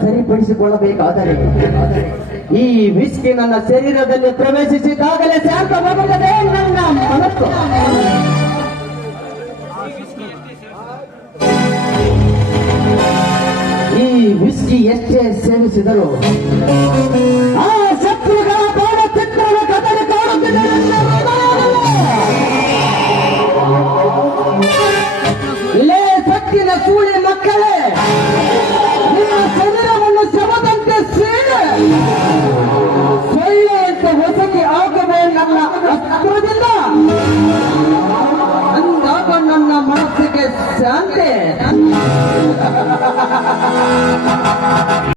ಸರಿಪಡಿಸಿಕೊಳ್ಳಬೇಕಾದರೆ ಈ ವಿಸ್ಕಿ ನನ್ನ ಶರೀರದಲ್ಲಿ ಪ್ರವೇಶಿಸಿದಾಗಲೇ ಶಾಂತವಾಗುತ್ತದೆ ನನ್ನ ಮನಸ್ಸು. ಈ ವಿಸ್ಕಿ ಎಷ್ಟೇ ಸೇವಿಸಿದರೂ ಆ ಶತ್ರುಗಳ ಭಾವಚಿತ್ರನ ಕದಲಿ ಕಾಣುತ್ತಿದೆ. ಇಲ್ಲೇ ಸತ್ತಿನ ಸೂಳಿ ಮಕ್ಕಳೇ, ನಿಮ್ಮ ಶರೀರವನ್ನು ಶವದಂತೆ ಸೇರಿ ಸೊಳ್ಳೆಯಂತೆ ಹೊಸಕಿ ಆಗಬೇ ನನ್ನ ಅಸ್ತ್ರದಿಂದ. ಅಂದಾಗ ನನ್ನ ಮನಸ್ಸಿಗೆ ಶಾಂತಿ.